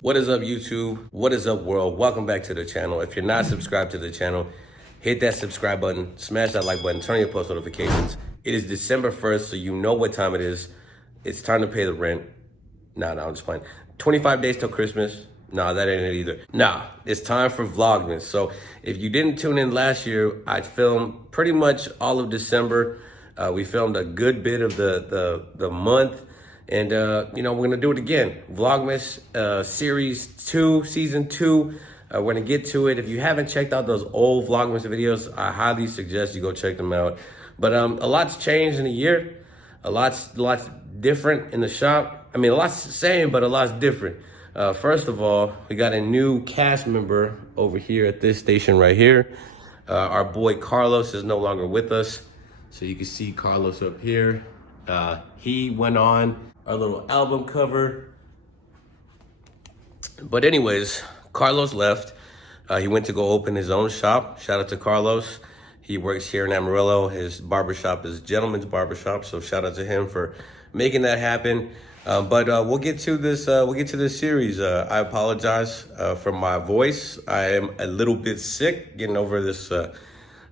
What is up, YouTube? What is up, world? Welcome back to the channel. If you're not subscribed to the channel, hit that subscribe button, smash that like button, turn on your post notifications. It is December 1st, so you know what time it is. It's time to pay the rent. Nah, I'm just playing. 25 days till Christmas. Nah, that ain't it either. Nah, it's time for Vlogmas. So if you didn't tune in last year, I filmed pretty much all of December. We filmed a good bit of the month. And, you know, we're going to do it again. Vlogmas Series 2, Season 2. We're going to get to it. If you haven't checked out those old Vlogmas videos, I highly suggest you go check them out. But a lot's changed in a year. A lot's different in the shop. I mean, a lot's the same, but a lot's different. First of all, we got a new cast member over here at this station right here. Our boy Carlos is no longer with us. So you can see Carlos up here. He went on our little album cover. But anyways, Carlos left. He went to go open his own shop. Shout out to Carlos. He works here in Amarillo. His barbershop is Gentleman's Barbershop. So shout out to him for making that happen. But we'll get to this. We'll get to this series. I apologize for my voice. I am a little bit sick, getting over this. I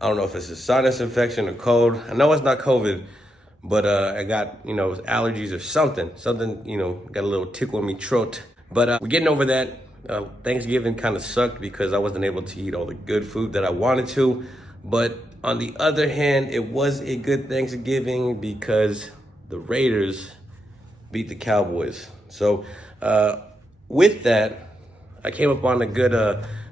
don't know if it's a sinus infection or cold. I know it's not COVID. But I got, you know, allergies or something, you know, got a little tickle in my throat. But we're getting over that. Thanksgiving kind of sucked because I wasn't able to eat all the good food that I wanted to. But on the other hand, it was a good Thanksgiving because the Raiders beat the Cowboys. So with that, I came up on a good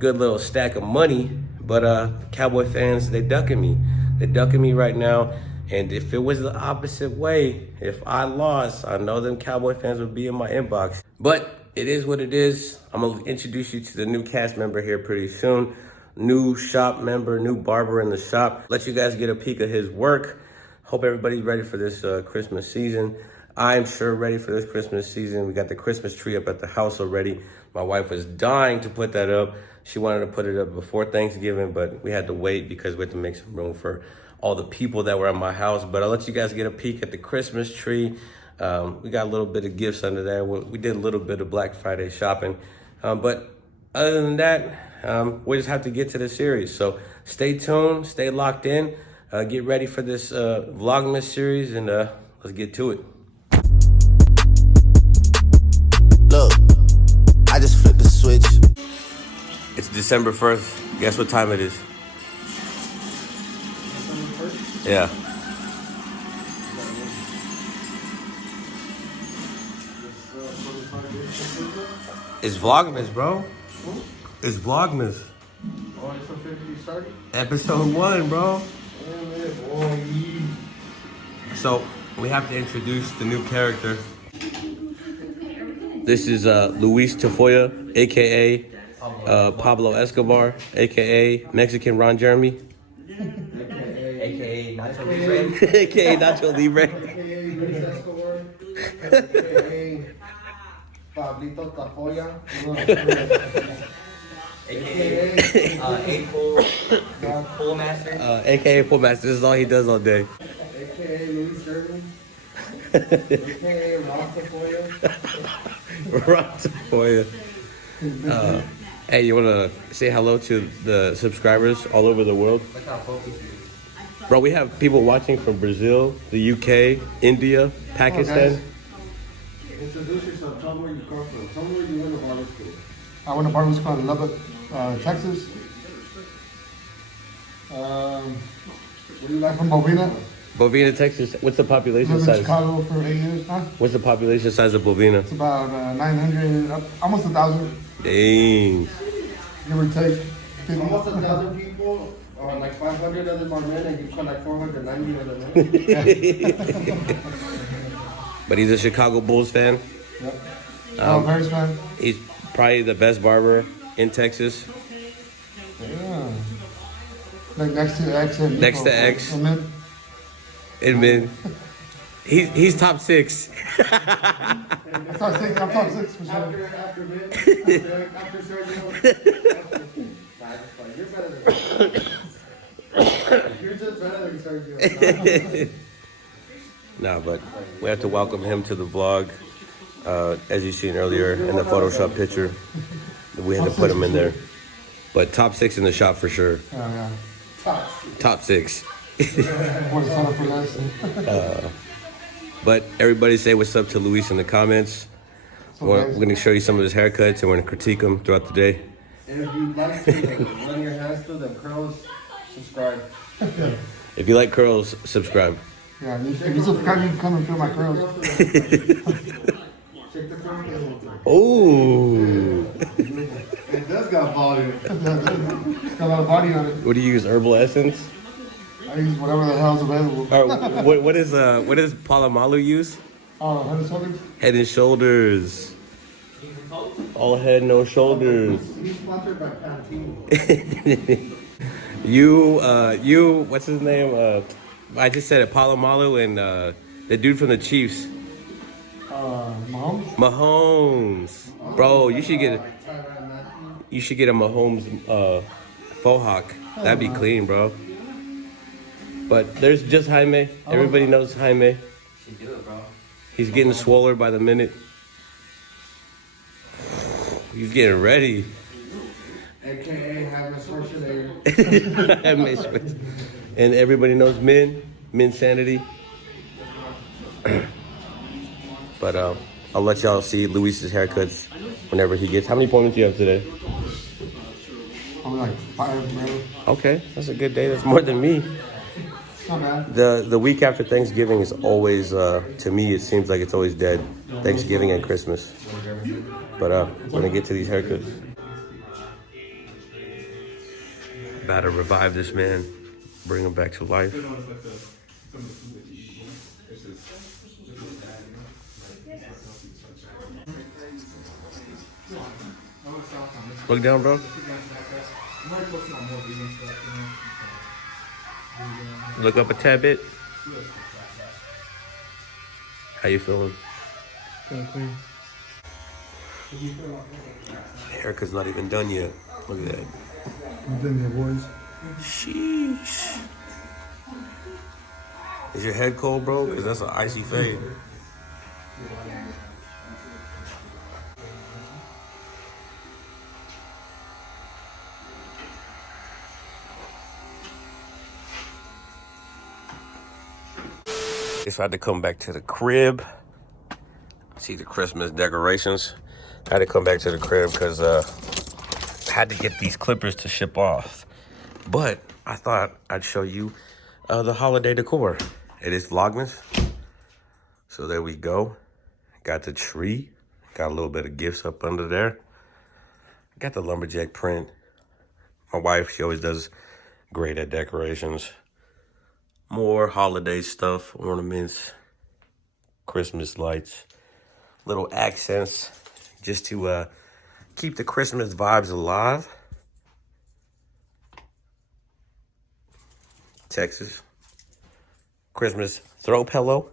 little stack of money. But Cowboy fans, they ducking me. They're ducking me right now. And if it was the opposite way, if I lost, I know them Cowboy fans would be in my inbox. But it is what it is. I'm gonna introduce you to the new cast member here pretty soon. New shop member, new barber in the shop. Let you guys get a peek of his work. Hope everybody's ready for this Christmas season. I'm sure ready for this Christmas season. We got the Christmas tree up at the house already. My wife was dying to put that up. She wanted to put it up before Thanksgiving, but we had to wait because we had to make some room for all the people that were at my house. But I'll let you guys get a peek at the Christmas tree. We got a little bit of gifts under there. We did a little bit of Black Friday shopping. But other than that, we just have to get to the series. So stay tuned, stay locked in, get ready for this Vlogmas series, and let's get to it. Look, I just flipped the switch. It's December 1st. Guess what time it is? Yeah. It's Vlogmas, bro. It's Vlogmas. Oh, it's officially started? Episode 1, bro. So, we have to introduce the new character. This is Luis Tafoya, a.k.a. Pablo Escobar, a.k.a. Mexican Ron Jeremy. AKA Nacho Libre. a.k.a. Nacho Libre. AKA Luis Escobar. AKA Pablito Tafoya. AKA Pool Master. a.k.a. Pool Master. This is all he does all day. AKA Luis German. AKA Ron Tafoya. Ron Tafoya. Hey, you want to say hello to the subscribers all over the world? Look how focused he is. Bro, we have people watching from Brazil, the UK, India, Pakistan. Introduce yourself. Tell me where you come from. Tell me where you went to barber school. I went to barber school in Lubbock, Texas. Where you like from Bovina? Bovina, Texas. What's the population Lived in size? Chicago for 8 years. Huh? What's the population size of Bovina? It's about 900, almost 1,000. Dang. Give or take. 50. Almost 1,000 people, or like 500 of them are men, and you collect 490 of them men. But he's a Chicago Bulls fan. Yep. Bears fan. He's probably the best barber in Texas. Yeah. Like next to X and Next to X. And then, And then he's top 6. I'm top six for sure. After men, after Sergio. You're better than You're just better than Sergio. Nah, but we have to welcome him to the vlog. As you seen earlier in the Photoshop picture, we had to put him in there. But top 6 in the shop for sure. Yeah. Top 6. What is on for last? But everybody say what's up to Luis in the comments. We're going to show you some of his haircuts and we're going to critique him throughout the day. And if you'd like to run your hands through them curls, subscribe. If you like curls, subscribe. Yeah, if you subscribe, you can come and feel my curls. Check the film. Oh. It does got volume. It's got a lot of body on it. What do you use? Herbal essence? I use whatever the hell's available. What does Palomalu use? Oh, Head and Shoulders? Head and Shoulders. All head, no shoulders. He's sponsored by Pantene. You, what's his name? I just said it, Palomalu and the dude from the Chiefs. Mahomes? Mahomes. Bro, you should get a Mahomes faux hawk. That'd be clean, bro. But there's just Jaime. Everybody knows Jaime. Should do it, bro. He's getting swoller by the minute. He's getting ready. AKA Jaime Schwarzenegger. And everybody knows Min Sanity. But I'll let y'all see Luis's haircuts whenever he gets. How many appointments do you have today? Probably like 5, bro. Okay, that's a good day. That's more than me. Not bad. The week after Thanksgiving is always, to me, it seems like it's always dead. Thanksgiving and Christmas. But we're gonna get to these haircuts. About to revive this man, bring him back to life. Look down, bro. Look up a tad bit. How you feeling? Feeling clean. The haircut's not even done yet. Look at that. I've been there, boys. Sheesh. Is your head cold, bro? Because that's an icy fade. Guess I had to come back to the crib. See the Christmas decorations. I had to come back to the crib because I had to get these clippers to ship off. But I thought I'd show you the holiday decor. It is Vlogmas. So there we go. Got the tree. Got a little bit of gifts up under there. Got the lumberjack print. My wife, she always does great at decorations. More holiday stuff, ornaments, Christmas lights, little accents, just to keep the Christmas vibes alive. Texas Christmas throw pillow.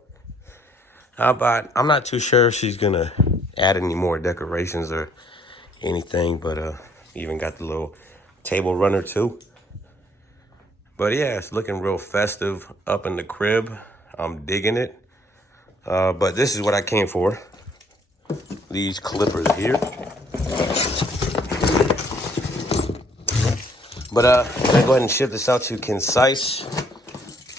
But I'm not too sure if she's gonna add any more decorations or anything, but even got the little table runner too. But yeah, it's looking real festive up in the crib. I'm digging it. But this is what I came for. These clippers here. But I'm gonna go ahead and ship this out to Concise.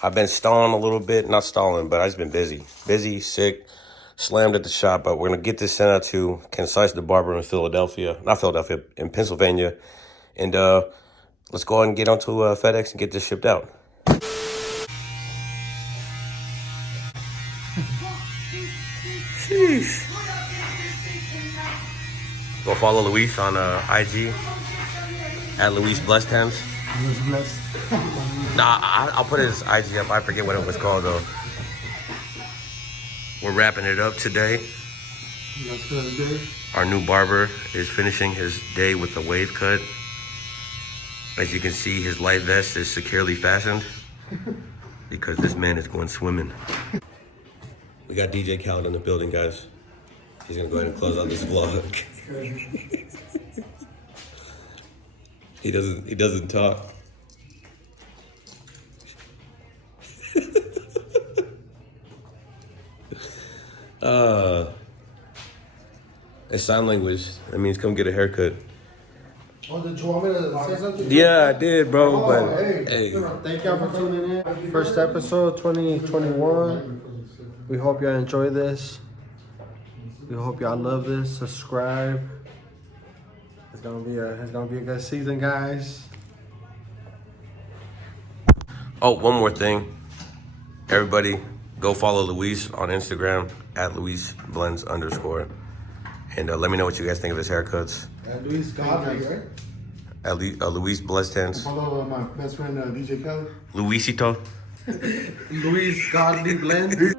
I've been stalling a little bit, not stalling, but I've just been busy. Busy, sick, slammed at the shop, but we're gonna get this sent out to Concise the Barber in in Pennsylvania. And let's go ahead and get onto FedEx and get this shipped out. Sheesh. Go follow Luis on IG at Luis Blessed Hands. Luis Blessed. Nah, I'll put his IG up. I forget what it was called though. We're wrapping it up today. That's for the day. Our new barber is finishing his day with the wave cut. As you can see, his light vest is securely fastened because this man is going swimming. We got DJ Khaled in the building, guys. He's gonna go ahead and close out this vlog. He doesn't talk. It's sign language. That means come get a haircut. Oh, did you want me to say something? Yeah, I did, bro. But Hey. hey, Thank y'all for tuning in. First episode 2021. We hope y'all enjoy this. We hope y'all love this. Subscribe. It's gonna be a good season, guys. oh, one more thing. Everybody, go follow Luis on Instagram at @LuisBlends_. And let me know what you guys think of his haircuts. Luis Godly, right? At Luis Blends. Follow my best friend DJ Kelly. Luisito. Luis Godly Blend.